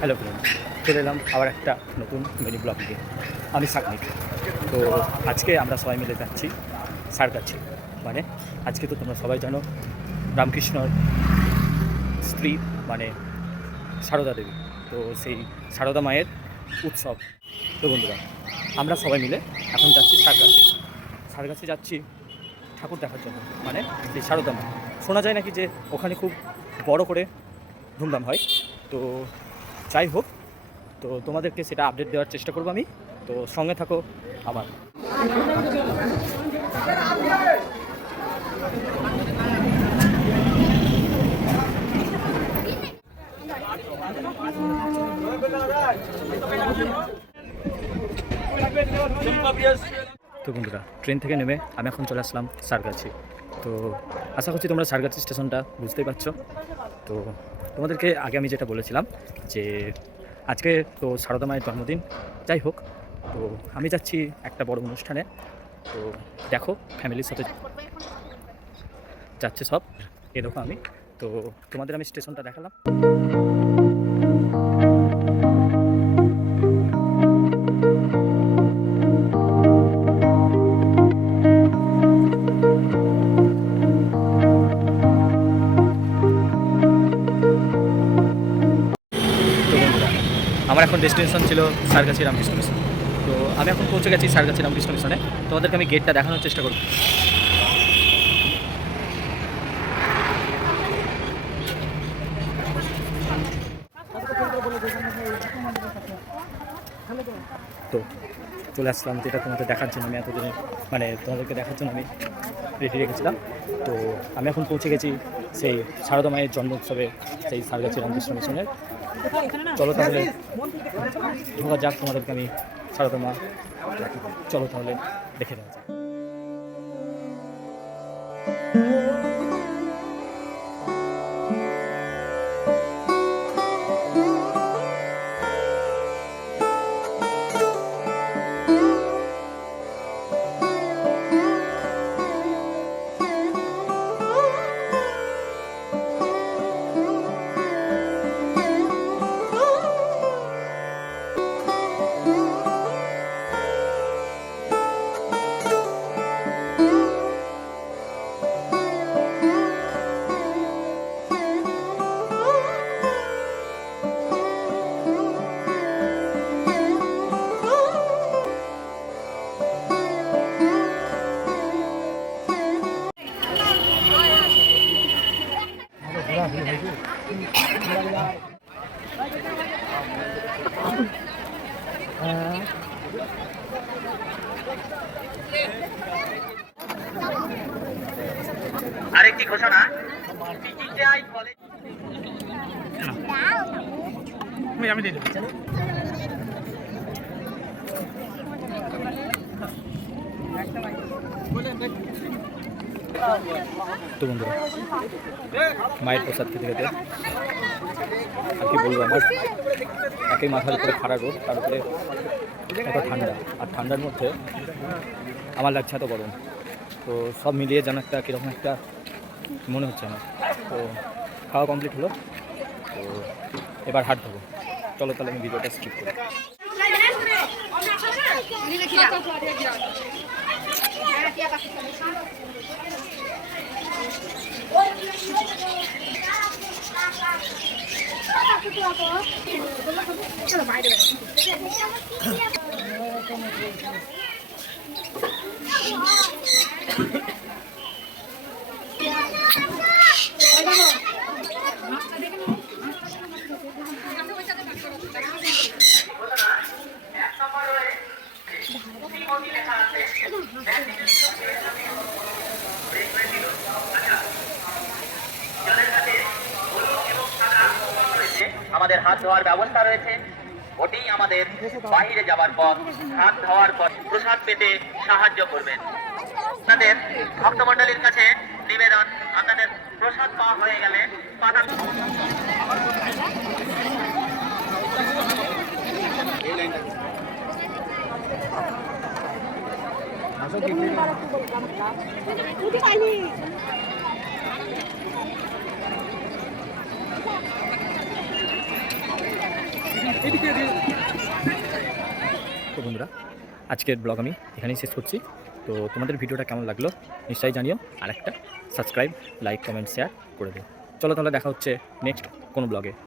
Hello friend, চলে এলাম আবার একটা নতুন মিনি ব্লগ নিয়ে। আমি সাকনিক। তো আজকে আমরা সবাই মিলে যাচ্ছি সারগাছি। মানে আজকে তো তোমরা সবাই জানো রামকৃষ্ণর স্ত্রী মানে সারদা দেবী। তো সেই সারদা মায়ের উৎসব। তো বন্ধুরা, আমরা সবাই মিলে এখন যাচ্ছি সারগাছি। সারগাছি যাচ্ছি ঠাকুর দেখার জন্য, মানে সেই সারদা মা। শোনা যায় নাকি যে ওখানে খুব বড় করে ধুমধাম হয়। তো যাই হোক, তো তোমাদেরকে সেটা আপডেট দেওয়ার চেষ্টা করবো আমি। তো সঙ্গে থাকো আমার। তো বন্ধুরা, ট্রেন থেকে নেমে আমি এখন চলে আসলাম সারগাছি। তো আশা করছি তোমরা সারগাছি স্টেশনটা বুঝতেই পারছো। তো তোমাদেরকে আগে আমি যেটা বলেছিলাম যে আজকে তো সারদা মায়ের জন্মদিন। যাই হোক, তো আমি যাচ্ছি একটা বড় অনুষ্ঠানে। তো দেখো, ফ্যামিলির সাথে যাচ্ছে সব। এ দেখো আমি, তো তোমাদের আমি স্টেশনটা দেখালাম। তো বন্ধুরা, আমার এখন ডেস্টিনেশন ছিল সারগাছি রামকৃষ্ণ মিশন। তো আমি এখন পৌঁছে গেছি সারগাছি রামকৃষ্ণ মিশনে। তোমাদেরকে আমি গেটটা দেখানোর চেষ্টা করব। তো চলে আসলাম, যেটা তোমাদের দেখার জন্য আমি এতদিনে মানে তোমাদেরকে দেখার জন্য আমি রেডি রেখেছিলাম। তো আমি এখন পৌঁছে গেছি সেই সারদা মায়ের জন্ম উৎসবে, সেই সারগাছি রামকৃষ্ণ মিশনের। চলো তাহলে ঢোকা যাক, তোমাদেরকে আমি সারদা মা, চলো তাহলে দেখে নেওয়া যাক। আরেকটি ঘোষণা, আমি দিয়ে দেবো। তো বন্ধুরা, মায়ের প্রসাদ খেতে খেতে আর কি বলবো, আমার একই মাথার উপরে খাড়া রোদ, তার উপরে এত ঠান্ডা, আর ঠান্ডার মধ্যে আমার লাগছে এত গরম। তো সব মিলিয়ে যেন একটা কীরকম একটা মনে হচ্ছে আমার। তো খাওয়া কমপ্লিট হলো, তো এবার হাট দেবো। চলো তাহলে আমি ভিডিওটা স্কিপ করি। আমাদের হাত ধোয়ার ব্যবস্থা রয়েছে। ওটি আমাদের বাহিরে যাওয়ার পর হাত ধোয়ার পর প্রসাদ পেতে সাহায্য করবেন। আপনাদের ভক্তমণ্ডলীর কাছে নিবেদন, আপনাদের প্রসাদ পাওয়া হয়ে গেলে পাতা তো বন্ধুরা, আজকের ব্লগ আমি এখানেই শেষ করছি। তো তোমাদের ভিডিওটা কেমন লাগলো নিশ্চয়ই জানিও, আর একটা সাবস্ক্রাইব, লাইক, কমেন্ট, শেয়ার করে দিও। চলো তাহলে দেখা হচ্ছে নেক্সট কোনো ব্লগে।